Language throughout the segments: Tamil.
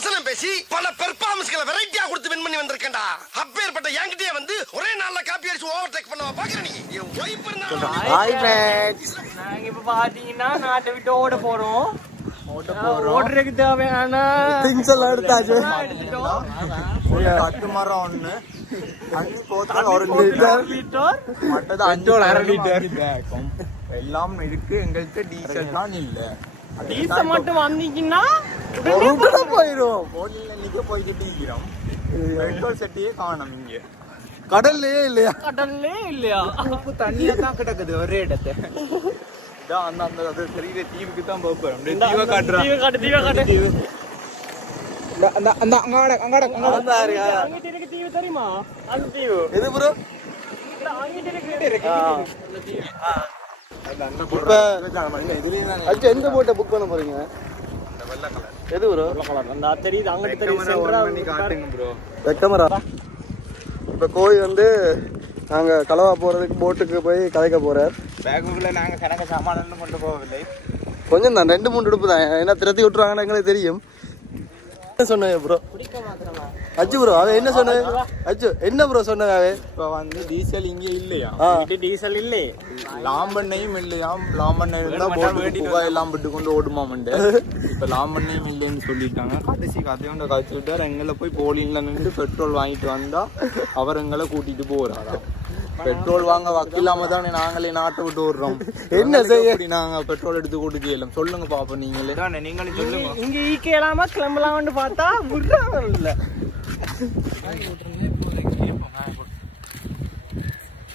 வசனம் பேசி பல பெர்ஃபார்மன்ஸ்களை வெரைட்டியா கொடுத்து வின் பண்ணி வந்திருக்கேன்டா. அப்பேற்பட்ட என்கிட்டயே வந்து ஒரே நாள்ல காப்பி அடிச்சு ஓவர்டேக் பண்ணவா பாக்குற நீ? என் வைஃப் இருந்தா ஹாய் ஃப்ரெண்ட்ஸ், நாங்க இப்ப பாத்தீங்கன்னா நாட்டை விட்டு ஓட போறோம். ஓடுறதுக்கு தேவையான திங்ஸ் எல்லாம் எடுத்தாச்சு. கட்டு மரம் ஒண்ணு, ஒரு லிட்டர் மற்றது 5 லிட்டர் எல்லாம் இருக்கு. எங்கள்கிட்ட டீசல் தான் இல்ல. டீசல் மட்டும் வந்தீங்கன்னா போயிரும். போலில நிக்க போயிட்டு டீக்கிறோம். பெட்ரோல் செட்டியே காணும். இங்க கடல்லையே இல்லையா? கடல்லே இல்லையா? உப்பு தண்ணியா தான் கிடக்குது ஒரே இடத்தை. அந்த அந்த தெரியல தீவுக்கு தான் போறோம். தீவை காட்டுறோம். தீவை காட்டு. அந்த அந்த அங்காட அங்காட அங்கிட்ட இருக்கு தீவு தெரியுமா? அந்த தீவு. எது ப்ரோ? அங்கிட்ட இருக்கு. இப்ப அச்சு எந்த போட்டை புக் பண்ண போறீங்க? எது ப்ரோ? அந்த தெரியுது, அங்கிட்ட தெரியுது. சென்ட்ரா காட்டுங்க ப்ரோ. வெக்கமரா. இப்ப கோய் வந்து நாங்க கலவா போறதுக்கு போட்டுக்கு போய் கலைக்க போறார். பேக்குக்குள்ள நாங்க கணக்க சாமான் கொண்டு போகவில்லை. கொஞ்சம் தான் 2-3 உடுப்பு தான். ஏன்னா திரத்தி விட்டுருவாங்கன்னு எங்களுக்கு தெரியும். என்ன சொன்ன ப்ரோ? அச்சு ப்ரோ அவன் என்ன சொன்ன? அச்சு என்ன ப்ரோ சொன்ன? இப்ப வந்து டீசல் இங்க இல்லையா? டீசல் இல்லே, லாம்பண்ணையும் இல்லையாம். லாம்பண்ணை இருந்தா போட்டு புகை எல்லாம் விட்டு கொண்டு ஓடுமாமண்டு. இப்ப லாம்பண்ணையும் இல்லைன்னு சொல்லிட்டாங்க. கடைசி கதையோட கழிச்சு விட்டார். எங்களை போய் போலிங்ல நின்று பெட்ரோல் வாங்கிட்டு வந்தா அவர் எங்களை கூட்டிட்டு போறாரா. பெட்ரோல் வாங்க வக்கில்லாம தானே நாங்களே நாட்டை விட்டு விடுறோம். என்ன செய்ய நாங்க பெட்ரோல் எடுத்து கூட்டு செய்யலாம். சொல்லுங்க பாப்போம். நீங்களே சொல்லுங்க. இங்க ஈக்கலாமா கிளம்பலாம்னு பார்த்தா விடுறாங்க இல்ல.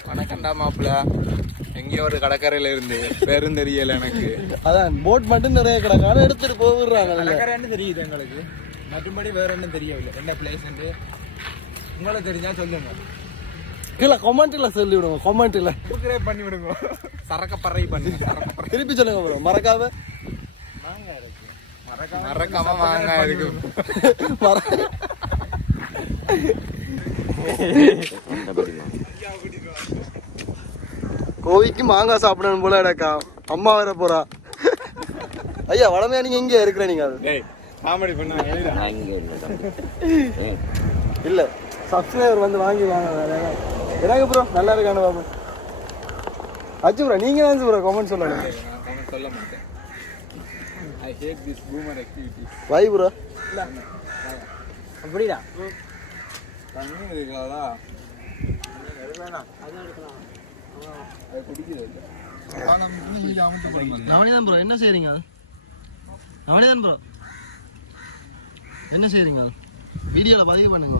வணக்கம்டா மாப்பிள்ள. எங்கேயோ ஒரு கடற்கரையில இருந்து பேரும் தெரியல எனக்கு. அதான் போட் மட்டும் நிறைய கிடக்கு. ஆனா எடுத்துட்டு போயிடுறாங்க. கடற்கரைன்னு தெரியுது எங்களுக்கு, மற்றபடி வேற என்ன தெரியவில்லை. என்ன பிளேஸ் உங்களுக்கு தெரிஞ்சா சொல்லுங்க. கீழே கமெண்ட்ல சொல்லி விடுங்க. கமெண்ட்ல சப்ஸ்கிரைப் பண்ணி விடுங்க. சரக்க பறை பண்ணுங்க. திருப்பி சொல்லுங்க ப்ரோ. மறக்காம மறக்காம வாங்க இருக்கு. கோவிக்கு மாங்காய் சாப்பிடணும் போல எனக்கா. அம்மா வர போறா. ஐயா வளமையா நீங்க இங்க இருக்கிற நீங்க காமெடி பண்ண இல்ல சப்ஸ்கிரைபர் வந்து வாங்கி வாங்க. எனக்கு ப்ரோ நல்லா இருக்கானு பாபு. அச்சு ப்ரோ நீங்க தான் ப்ரோ கமெண்ட் சொல்லணும். நான் சொல்ல மாட்டேன். I hate this boomer activity. Why bro. இல்ல அப்படிடா தண்ணி இருக்குங்களா? வேணாம் அது எடுக்கலாம். அது குடிக்குது. நவனிதான் ப்ரோ என்ன செய்றீங்க? நவனிதான் ப்ரோ என்ன செய்றீங்க? வீடியோல பதிவு பண்ணுங்க.